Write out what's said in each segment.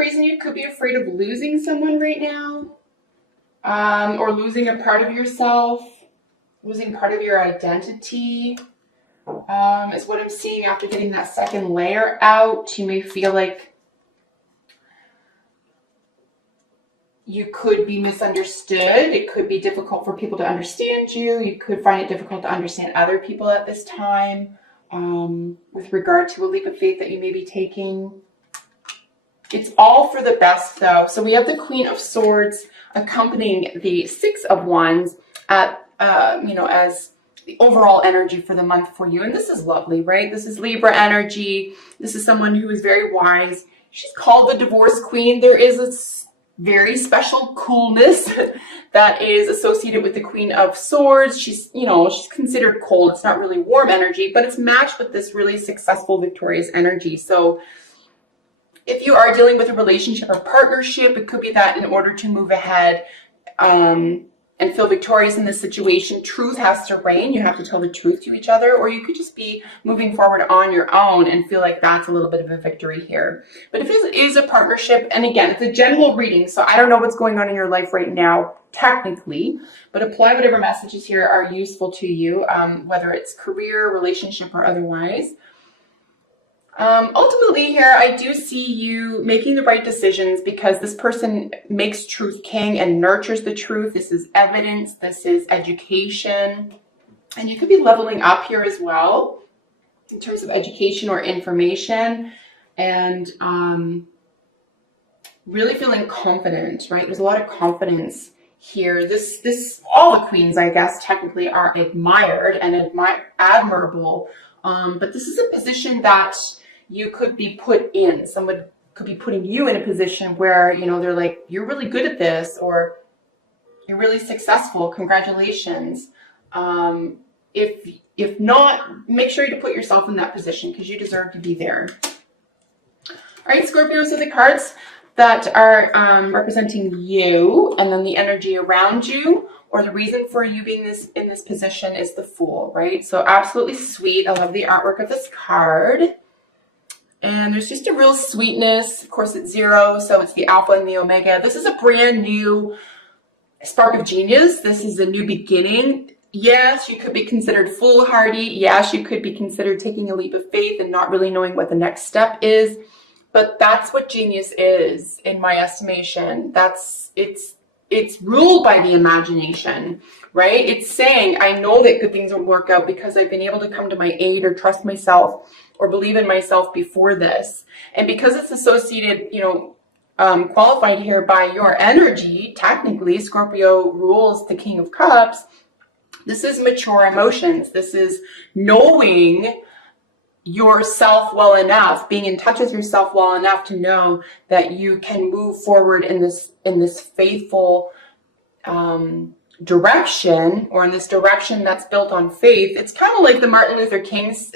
reason you could be afraid of losing someone right now, or losing a part of yourself, losing part of your identity, is what I'm seeing after getting that second layer out. You may feel like you could be misunderstood. It could be difficult for people to understand you. You could find it difficult to understand other people at this time, with regard to a leap of faith that you may be taking. It's all for the best, though. So we have the Queen of Swords accompanying the Six of Wands at, as the overall energy for the month for you. And this is lovely, right? This is Libra energy. This is someone who is very wise. She's called the Divorce Queen. There is a very special coolness that is associated with the Queen of Swords. She's considered cold. It's not really warm energy, but it's matched with this really successful, victorious energy. So if you are dealing with a relationship or partnership, it could be that in order to move ahead and feel victorious in this situation, truth has to reign. You have to tell the truth to each other, or you could just be moving forward on your own and feel like that's a little bit of a victory here. But if it is a partnership, and again, it's a general reading, so I don't know what's going on in your life right now, technically, but apply whatever messages here are useful to you, whether it's career, relationship, or otherwise. Ultimately here, I do see you making the right decisions because this person makes truth king and nurtures the truth. This is evidence. This is education. And you could be leveling up here as well in terms of education or information, and really feeling confident, right? There's a lot of confidence here. All the queens, I guess, technically are admired and admirable. But this is a position that you could be put in. Someone could be putting you in a position where, they're like, you're really good at this, or you're really successful. Congratulations. If not, make sure you put yourself in that position because you deserve to be there. All right, Scorpio, so the cards that are representing you and then the energy around you, or the reason for you being in this position, is the Fool, right? So absolutely sweet. I love the artwork of this card. And there's just a real sweetness. Of course, it's 0, so it's the Alpha and the Omega. This is a brand new spark of genius. This is a new beginning. Yes, you could be considered foolhardy. Yes, you could be considered taking a leap of faith and not really knowing what the next step is. But that's what genius is, in my estimation. It's ruled by the imagination, right? It's saying, I know that good things will work out because I've been able to come to my aid or trust myself or believe in myself before this. And because it's associated, qualified here by your energy, technically, Scorpio rules the King of Cups. This is mature emotions. This is knowing yourself well enough, being in touch with yourself well enough to know that you can move forward in this faithful direction, or in this direction that's built on faith. It's kind of like the Martin Luther King's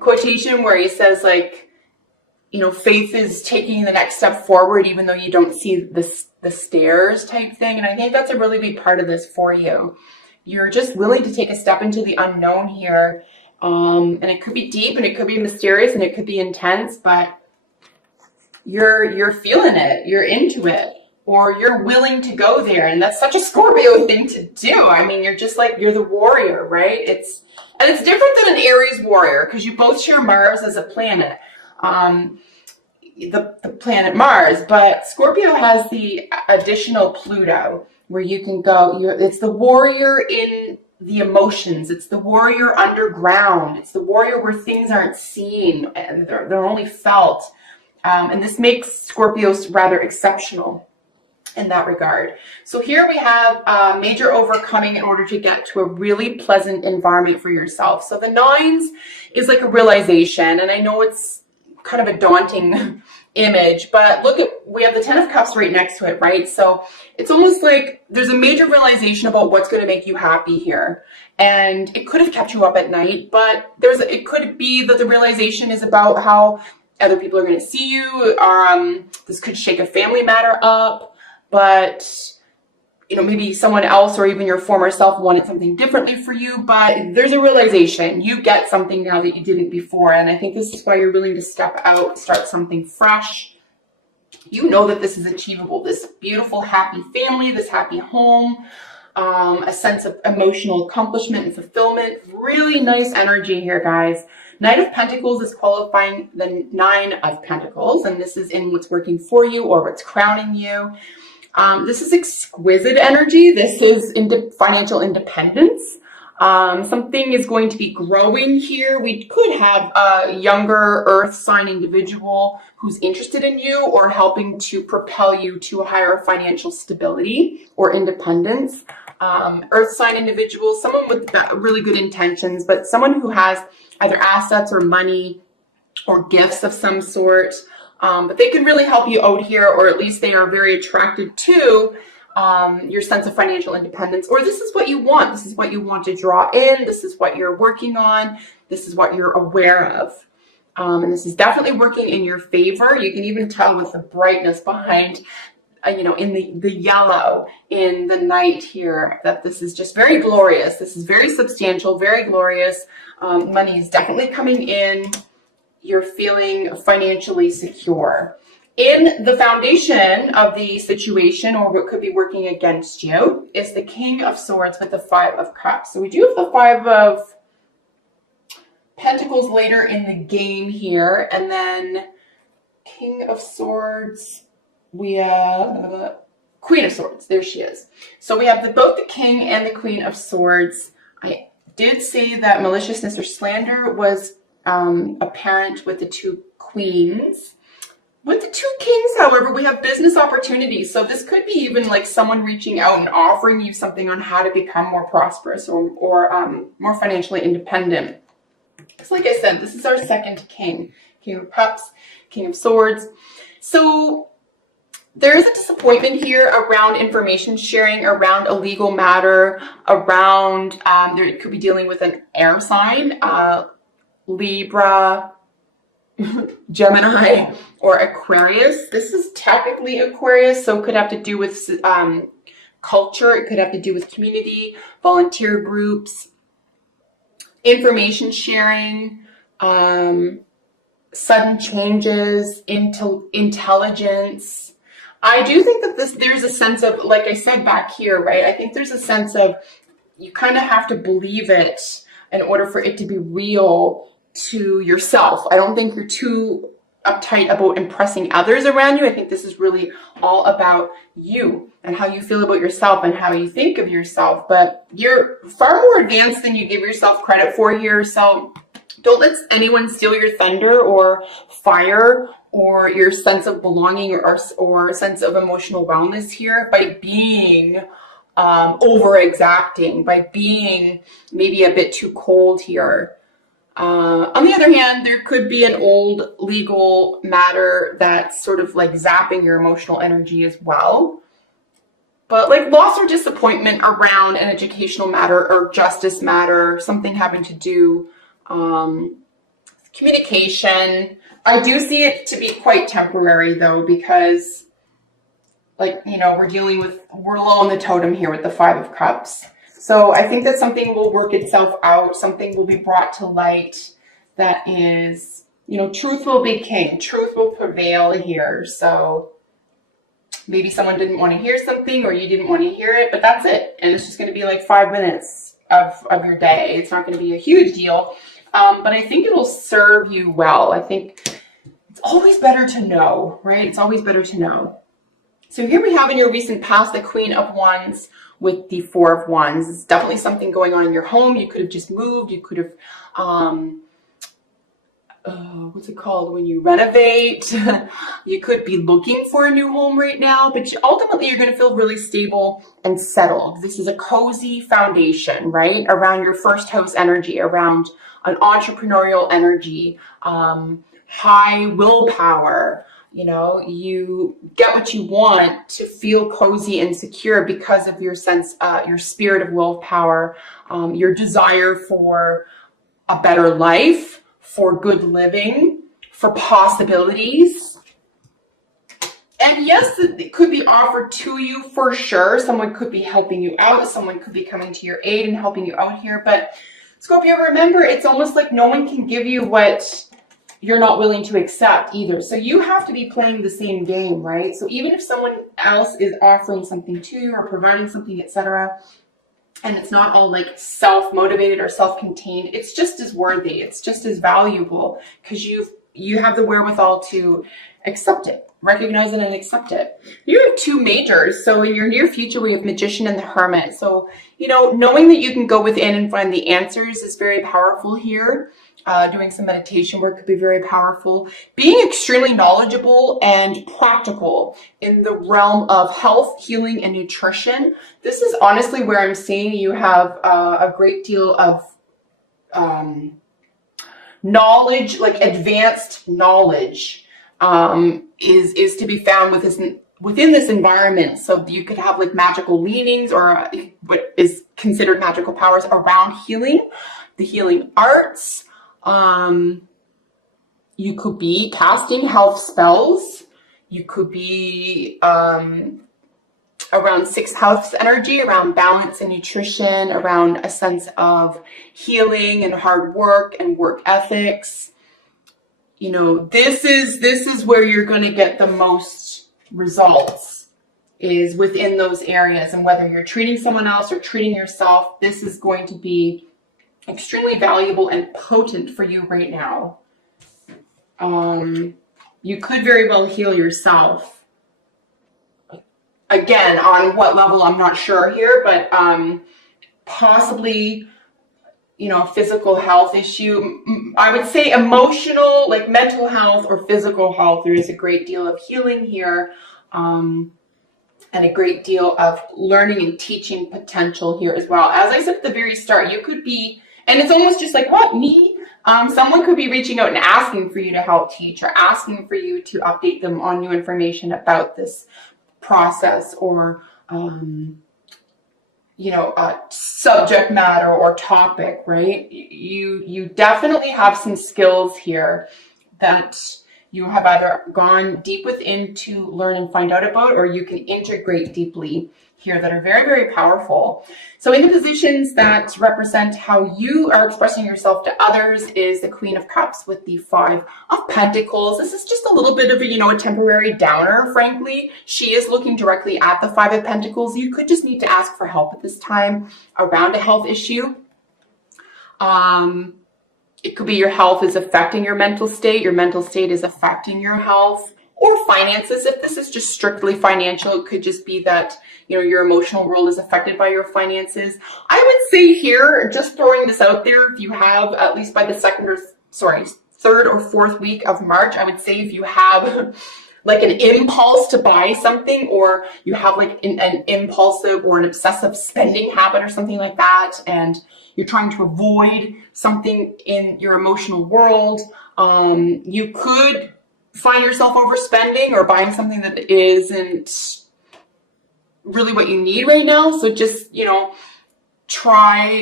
quotation where he says, like, faith is taking the next step forward even though you don't see the stairs type thing. And I think that's a really big part of this for you. You're just willing to take a step into the unknown here. And it could be deep and it could be mysterious and it could be intense, but you're feeling it, you're into it, or you're willing to go there. And that's such a Scorpio thing to do. I mean, you're the warrior, right? It's different than an Aries warrior because you both share Mars as a planet, the planet Mars, but Scorpio has the additional Pluto where you can go. It's the warrior in the emotions. It's the warrior underground. It's the warrior where things aren't seen and they're only felt. And this makes Scorpios rather exceptional in that regard. So here we have major overcoming in order to get to a really pleasant environment for yourself. So the 9s is like a realization, and I know it's kind of a daunting image, but we have the 10 of Cups right next to it, right? So it's almost like there's a major realization about what's going to make you happy here. And it could have kept you up at night, but it could be that the realization is about how other people are going to see you. This could shake a family matter up. But, maybe someone else or even your former self wanted something differently for you, but there's a realization. You get something now that you didn't before. And I think this is why you're willing to step out, start something fresh, You know that this is achievable. This beautiful, happy family, this happy home, a sense of emotional accomplishment and fulfillment. Really nice energy here, guys. Knight of Pentacles is qualifying the Nine of Pentacles, and this is in what's working for you or what's crowning you. This is exquisite energy. This is financial independence. Something is going to be growing here. We could have a younger earth sign individual who's interested in you or helping to propel you to a higher financial stability or independence. Earth sign individual, someone with really good intentions, but someone who has either assets or money or gifts of some sort. But they can really help you out here, or at least they are very attracted to your sense of financial independence, or this is what you want. This is what you want to draw in. This is what you're working on. This is what you're aware of. And this is definitely working in your favor. You can even tell with the brightness behind, in the yellow in the night here, that this is just very glorious. This is very substantial, very glorious. Money is definitely coming in. You're feeling financially secure. In the foundation of the situation, or what could be working against you, is the King of Swords with the Five of Cups. So we do have the Five of Pentacles later in the game here, and then King of Swords, we have Queen of Swords. There she is. So we have both the King and the Queen of Swords. I did say that maliciousness or slander was apparent with the two queens. With the two kings, however, we have business opportunities. So this could be even like someone reaching out and offering you something on how to become more prosperous or more financially independent. Because like I said, this is our second king. King of Cups, King of Swords. So there is a disappointment here around information sharing, around a legal matter, around, there could be dealing with an air sign, Libra, Gemini, or Aquarius. This is technically Aquarius, so it could have to do with culture. It could have to do with community, volunteer groups, information sharing, sudden changes, intelligence. I do think that there's a sense of, like I said back here, right? I think there's a sense of you kind of have to believe it in order for it to be real to yourself. I don't think you're too uptight about impressing others around you. I think this is really all about you and how you feel about yourself and how you think of yourself. But you're far more advanced than you give yourself credit for here. So don't let anyone steal your thunder or fire or your sense of belonging or sense of emotional wellness here by being over exacting, by being maybe a bit too cold here. On the other hand, there could be an old legal matter that's sort of like zapping your emotional energy as well. But like loss or disappointment around an educational matter or justice matter, something having to do communication. I do see it to be quite temporary though, because we're low on the totem here with the Five of Cups. So I think that something will work itself out. Something will be brought to light that is, truth will be king. Truth will prevail here. So maybe someone didn't want to hear something or you didn't want to hear it, but that's it. And it's just going to be like 5 minutes of your day. It's not going to be a huge deal. But I think it'll serve you well. I think it's always better to know, right? It's always better to know. So here we have in your recent past the Queen of Wands with the Four of Wands. It's definitely something going on in your home. You could have just moved. You could have, what's it called when you renovate? You could be looking for a new home right now, but ultimately you're going to feel really stable and settled. This is a cozy foundation, right? Around your first house energy, around an entrepreneurial energy, high willpower. You get what you want to feel cozy and secure because of your sense, your spirit of willpower, your desire for a better life, for good living, for possibilities. And yes, it could be offered to you for sure. Someone could be helping you out. Someone could be coming to your aid and helping you out here. But Scorpio, remember, it's almost like no one can give you what you're not willing to accept either. So you have to be playing the same game, right? So even if someone else is offering something to you or providing something, etc., and it's not all like self-motivated or self-contained, it's just as worthy, it's just as valuable, because you have the wherewithal to accept it, recognize it, and accept it. You have two majors. So in your near future, we have Magician and the Hermit. So, you know, knowing that you can go within and find the answers is very powerful here. Doing some meditation work could be very powerful. Being extremely knowledgeable and practical in the realm of health, healing, and nutrition. This is honestly where I'm seeing you have a great deal of knowledge, like advanced knowledge, is to be found within this environment. So you could have like magical leanings or what is considered magical powers around healing, the healing arts. You could be casting health spells. You could be around sixth house energy, around balance and nutrition, around a sense of healing and hard work and work ethics. You know, this is where you're going to get the most results, is within those areas. And whether you're treating someone else or treating yourself, this is going to be extremely valuable and potent for you right now. You could very well heal yourself. Again, on what level, I'm not sure here, but possibly, you know, a physical health issue. I would say emotional, like mental health or physical health. There is a great deal of healing here, and a great deal of learning and teaching potential here as well. As I said at the very start, you could be, and it's almost just like, what, me? Someone could be reaching out and asking for you to help teach, or asking for you to update them on new information about this process, or you know, subject matter or topic, right? You definitely have some skills here that you have either gone deep within to learn and find out about, or you can integrate deeply here, that are very, very powerful. So in the positions that represent how you are expressing yourself to others is the Queen of Cups with the Five of Pentacles. This is just a little bit of a, you know, a temporary downer, frankly. She is looking directly at the Five of Pentacles. You could just need to ask for help at this time around a health issue. It could be your health is affecting your mental state. Your mental state is affecting your health, or finances. If this is just strictly financial, it could just be that, you know, your emotional world is affected by your finances. I would say here, just throwing this out there, if you have, at least by the third or fourth week of March, I would say if you have like an impulse to buy something, or you have like an impulsive or an obsessive spending habit or something like that, and you're trying to avoid something in your emotional world, you could find yourself overspending or buying something that isn't really what you need right now. So just, you know,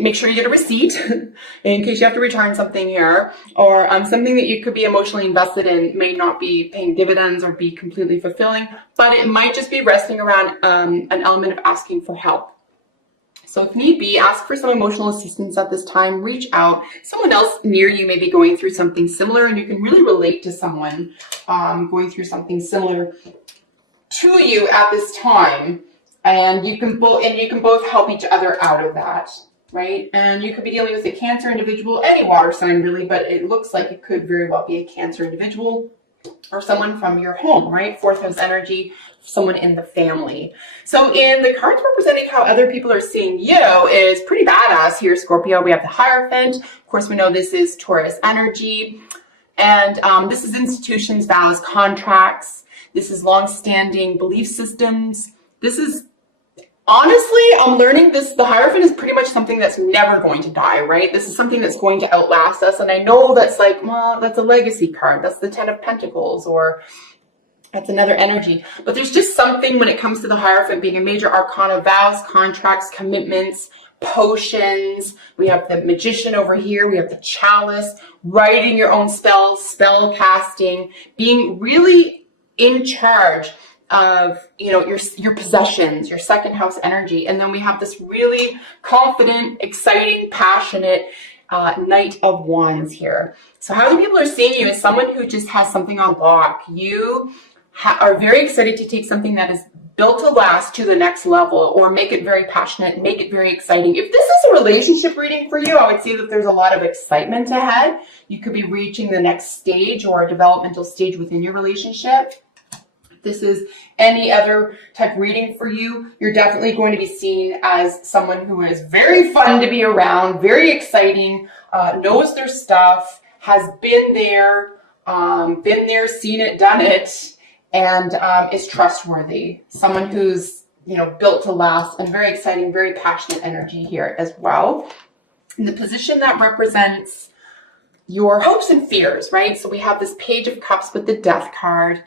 make sure you get a receipt in case you have to return something here, or something that you could be emotionally invested in may not be paying dividends or be completely fulfilling, but it might just be resting around an element of asking for help. So if need be, ask for some emotional assistance at this time. Reach out. Someone else near you may be going through something similar, and you can really relate to someone going through something similar to you at this time. And you can both help each other out of that, right? And you could be dealing with a Cancer individual, any water sign really, but it looks like it could very well be a Cancer individual or someone from your home, right? Fourth house energy, someone in the family. So in the cards representing how other people are seeing you is pretty badass here, Scorpio. We have the Hierophant. Of course, we know this is Taurus energy. And this is institutions, vows, contracts. This is long-standing belief systems. This is, honestly, I'm learning this, the Hierophant is pretty much something that's never going to die, right? This is something that's going to outlast us. And I know that's like, well, that's a legacy card. That's the Ten of Pentacles, or that's another energy. But there's just something when it comes to the Hierophant being a major arcana, vows, contracts, commitments, potions. We have the Magician over here. We have the Chalice, writing your own spells, spell casting, being really in charge of, you know, your possessions, your second house energy. And then we have this really confident, exciting, passionate, Knight of Wands here. So how many people are seeing you as someone who just has something on lock? You are very excited to take something that is built to last to the next level, or make it very passionate, make it very exciting. If this is a relationship reading for you, I would say that there's a lot of excitement ahead. You could be reaching the next stage or a developmental stage within your relationship. If this is any other type reading for you, you're definitely going to be seen as someone who is very fun to be around, very exciting, knows their stuff, has been there, seen it, done it, and is trustworthy. Someone who's, you know, built to last, and very exciting, very passionate energy here as well. In the position that represents your hopes and fears, right? So we have this Page of Cups with the Death card.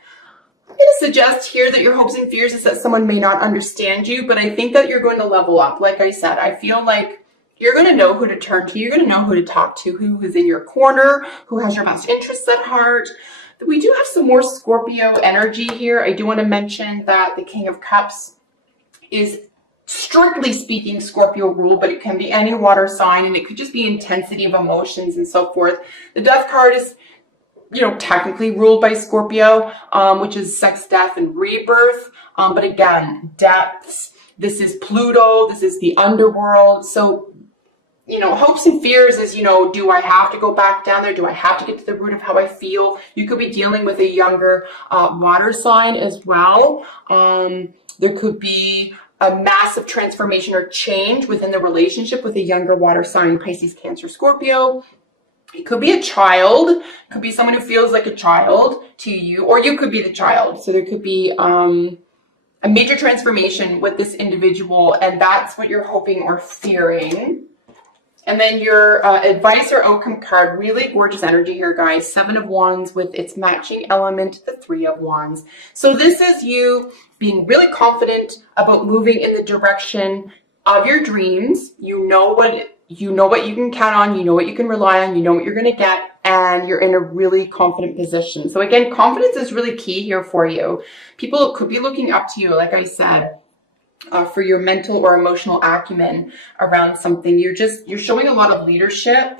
I'm going to suggest here that your hopes and fears is that someone may not understand you, but I think that you're going to level up. Like I said, I feel like you're going to know who to turn to. You're going to know who to talk to, who is in your corner, who has your best interests at heart. We do have some more Scorpio energy here. I do want to mention that the King of Cups is, strictly speaking, Scorpio rule, but it can be any water sign, and it could just be intensity of emotions and so forth. The Death card is, you know, technically ruled by Scorpio, which is sex, death, and rebirth. But again, depths. This is Pluto. This is the underworld. So, you know, hopes and fears is, you know, do I have to go back down there? Do I have to get to the root of how I feel? You could be dealing with a younger water sign as well. There could be a massive transformation or change within the relationship with a younger water sign, Pisces, Cancer, Scorpio. It could be a child. It could be someone who feels like a child to you, or you could be the child. So there could be a major transformation with this individual, and that's what you're hoping or fearing. And then your advice or outcome card, really gorgeous energy here, guys. 7 of Wands with its matching element, the 3 of Wands. So this is you being really confident about moving in the direction of your dreams. You know what you can count on. You know what you can rely on. You know what you're going to get, and you're in a really confident position. So again, confidence is really key here for you. People could be looking up to you, like I said, for your mental or emotional acumen around something. You're showing a lot of leadership,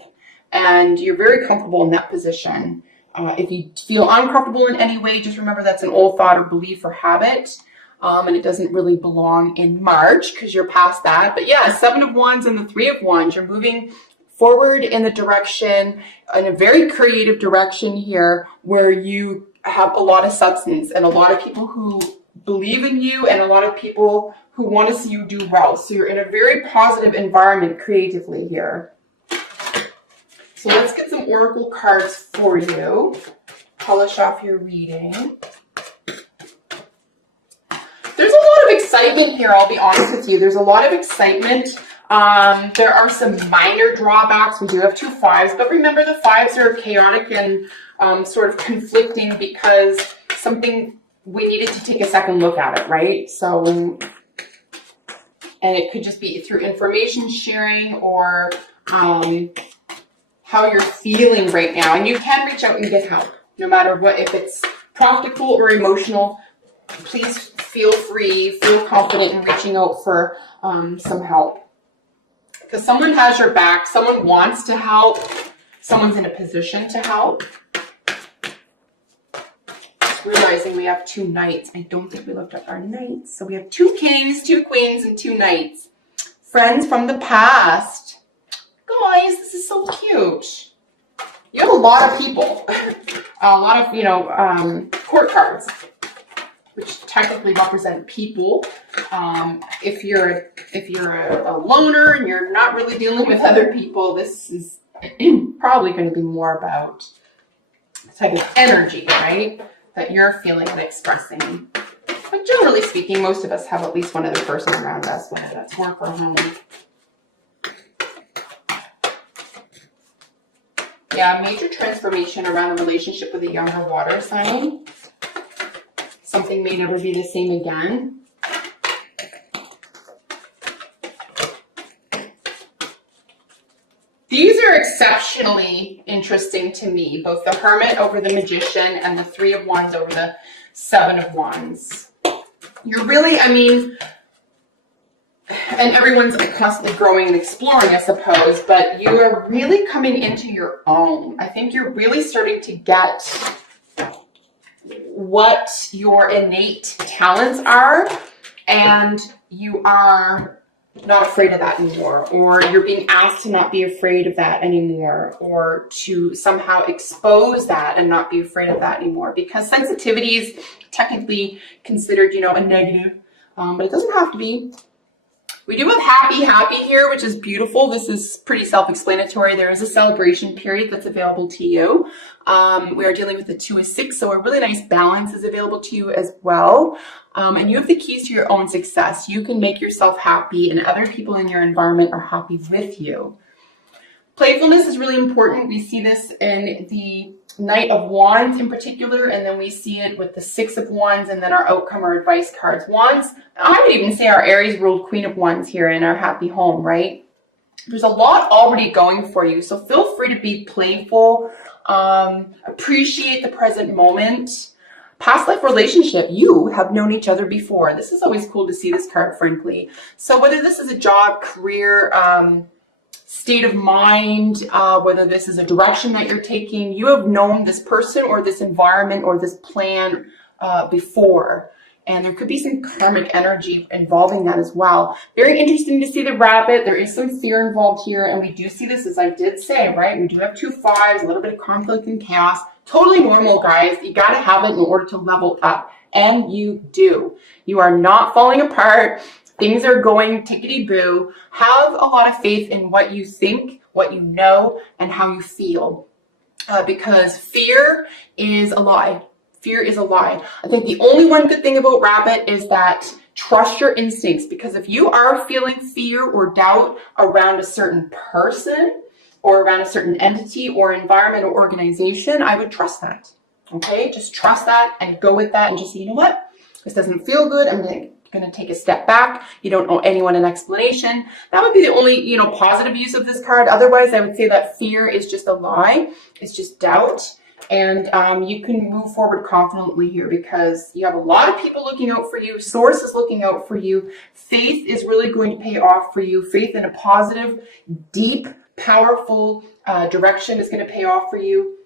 and you're very comfortable in that position. If you feel uncomfortable in any way, just remember that's an old thought or belief or habit, and it doesn't really belong in March because you're past that. But yeah, 7 of Wands and the 3 of Wands, you're moving forward in the direction, in a very creative direction here, where you have a lot of substance and a lot of people who believe in you, and a lot of people who want to see you do well. So you're in a very positive environment creatively here. So let's get some oracle cards for you. Polish off your reading. There's a lot of excitement here, I'll be honest with you. There's a lot of excitement. There are some minor drawbacks. We do have 2 5s, but remember the 5s are chaotic and sort of conflicting because we needed to take a second look at it, right? So, and it could just be through information sharing or how you're feeling right now. And you can reach out and get help, no matter what, if it's practical or emotional. Please feel free, feel confident in reaching out for some help. Because someone has your back, someone wants to help, someone's in a position to help. Realizing we have 2 knights. I don't think we looked up our knights. So we have 2 kings, 2 queens, and 2 knights. Friends from the past. Guys, this is so cute. You have a lot of people. A lot of, court cards, which technically represent people. If you're a loner and you're not really dealing with other people, this is probably going to be more about the type of energy, right, that you're feeling and expressing. But generally speaking, most of us have at least one other person around us, whether that's work or home. Yeah, major transformation around a relationship with a younger water sign. Something may never be the same again. These are exceptionally interesting to me, both the Hermit over the Magician and the 3 of Wands over the 7 of Wands. You're really, and everyone's constantly growing and exploring, I suppose, but you are really coming into your own. I think you're really starting to get what your innate talents are, and you are not afraid of that anymore, or you're being asked to not be afraid of that anymore, or to somehow expose that and not be afraid of that anymore, because sensitivity is technically considered, you know, a negative, but it doesn't have to be. We do have happy here, which is beautiful. This is pretty self-explanatory. There is a celebration period that's available to you. We are dealing with the 2 of 6, so a really nice balance is available to you as well. And you have the keys to your own success. You can make yourself happy, and other people in your environment are happy with you. Playfulness is really important. We see this in the Knight of Wands in particular, and then we see it with the 6 of Wands, and then our outcome or advice cards. Wands, I would even say our Aries ruled Queen of Wands here in our happy home, right? There's a lot already going for you, so feel free to be playful, appreciate the present moment. Past life relationship, you have known each other before. This is always cool to see this card, frankly. So whether this is a job, career, state of mind, whether this is a direction that you're taking, you have known this person or this environment or this plan before. And there could be some karmic energy involving that as well. Very interesting to see the rabbit. There is some fear involved here. And we do see this, as I did say, right? We do have 2 5s, a little bit of conflict and chaos. Totally normal, guys. You got to have it in order to level up. And you do. You are not falling apart. Things are going tickety-boo. Have a lot of faith in what you think, what you know, and how you feel. Because fear is a lie. Fear is a lie. I think the only one good thing about rabbit is that trust your instincts. Because if you are feeling fear or doubt around a certain person or around a certain entity or environment or organization, I would trust that. Okay? Just trust that and go with that and just say, you know what? This doesn't feel good. I'm going to take a step back. You don't owe anyone an explanation. That would be the only, you know, positive use of this card. Otherwise, I would say that fear is just a lie. It's just doubt. And you can move forward confidently here because you have a lot of people looking out for you. Source is looking out for you. Faith is really going to pay off for you. Faith in a positive, deep, powerful direction is going to pay off for you.